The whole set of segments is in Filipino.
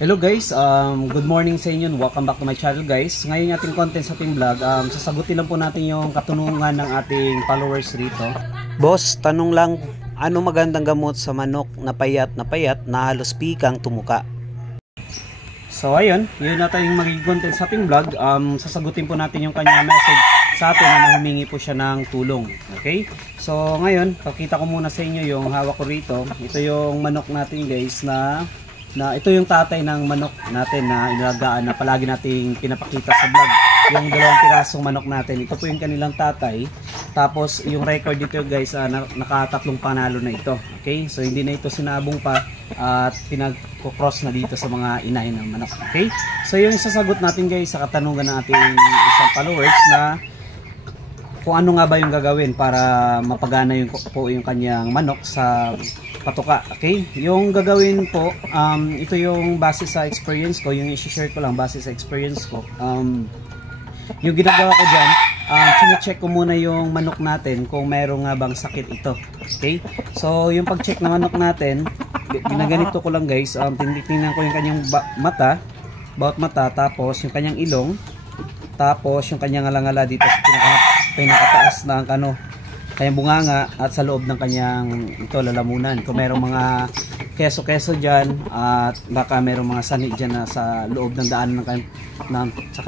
Hello guys, good morning sa inyo. Welcome back to my channel guys. Ngayon ating content sa ating vlog, sasagutin lang po natin yung katanungan ng ating followers rito. Boss, tanong lang, ano magandang gamot sa manok na payat na halos pikang tumuka? So ayun, yun natin yung magiging content sa ating vlog. Sasagutin po natin yung kanya message sa atin na humingi po siya ng tulong. Okay? So ngayon, pakita ko muna sa inyo yung hawak ko rito. Ito yung manok natin guys na ito yung tatay ng manok natin na inalagaan na palagi nating pinapakita sa vlog. Yung dalawang pirasong manok natin, ito po yung kanilang tatay. Tapos yung record dito guys, nakatatlong panalo na ito. Okay, so hindi na ito sinabong pa at pinag-cross na dito sa mga inahin ng manok. Okay, so yung sasagot natin guys sa katanungan ng ating isang followers na kung ano nga ba yung gagawin para mapagana yung kanyang manok sa patuka. Okay, yung gagawin po, ito yung base sa experience ko, yung i-share ko lang base sa experience ko. Yung ginagawa ko dyan, chine-check ko muna yung manok natin kung meron nga bang sakit ito. Okay, so yung pag-check ng manok natin, ginaganito ko lang guys, tinitingnan ko yung kanyang bawat mata, tapos yung kanyang ilong, tapos yung kanyang alangala dito sa pinakataas ng kanyang bunganga at sa loob ng kanyang lalamunan. Kung merong mga keso-keso dyan at baka merong mga sani dyan na sa loob ng daan sa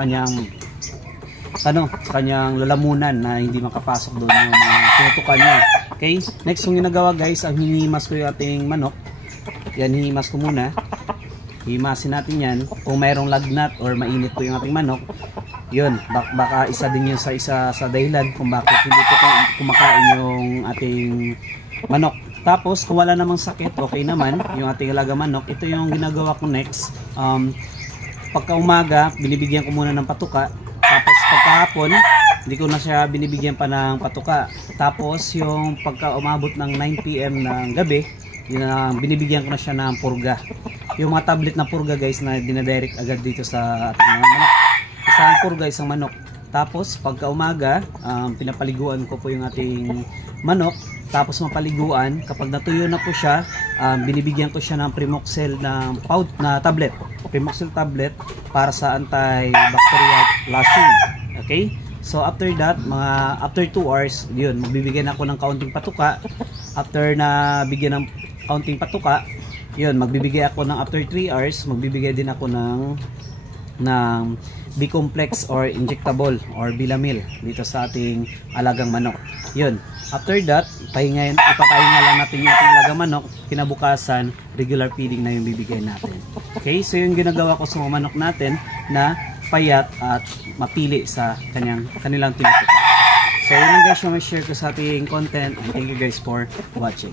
kanyang lalamunan na hindi makapasok doon yung mga tinutukan niya. Okay, next yung ginagawa guys, ang hinihimas ko yung ating manok. Yan, hinihimas ko muna. Hihimasin natin yan. Kung merong lagnat or mainit po yung ating manok, yun, baka isa din yun sa dahilan kung bakit hindi po kumakain yung ating manok. Tapos kung wala namang sakit, okay naman yung ating alaga manok. Ito yung ginagawa ko next. Pagka umaga, binibigyan ko muna ng patuka. Tapos pagkahapon, hindi ko na siya binibigyan pa ng patuka. Tapos yung pagka umabot ng 9 PM ng gabi, binibigyan ko na siya ng purga. Yung mga tablet na purga guys na dinadirect agad dito sa ating mga manok. Isang purga, isang manok. Tapos pagka umaga, pinapaliguan ko po yung ating manok. Tapos mapaliguan, kapag natuyo na po siya, binibigyan ko siya ng Primoxel na tablet. Primoxel tablet para sa antibacterial flushing. Okay? So after that, after 2 hours, yun, magbibigyan ako ng kaunting patuka. After na bigyan ng kaunting patuka, yun, magbibigay ako ng after 3 hours, magbibigay din ako ng B-complex or injectable or Bilamil dito sa ating alagang manok. Yun. After that, ipapahinga lang natin yung ating alagang manok. Kinabukasan, regular feeding na yung bibigay natin. Okay? So yung ginagawa ko sa mga manok natin na payat at mapili sa kanilang tinutukan. So yun lang guys yung share ko sa ating content. And thank you guys for watching.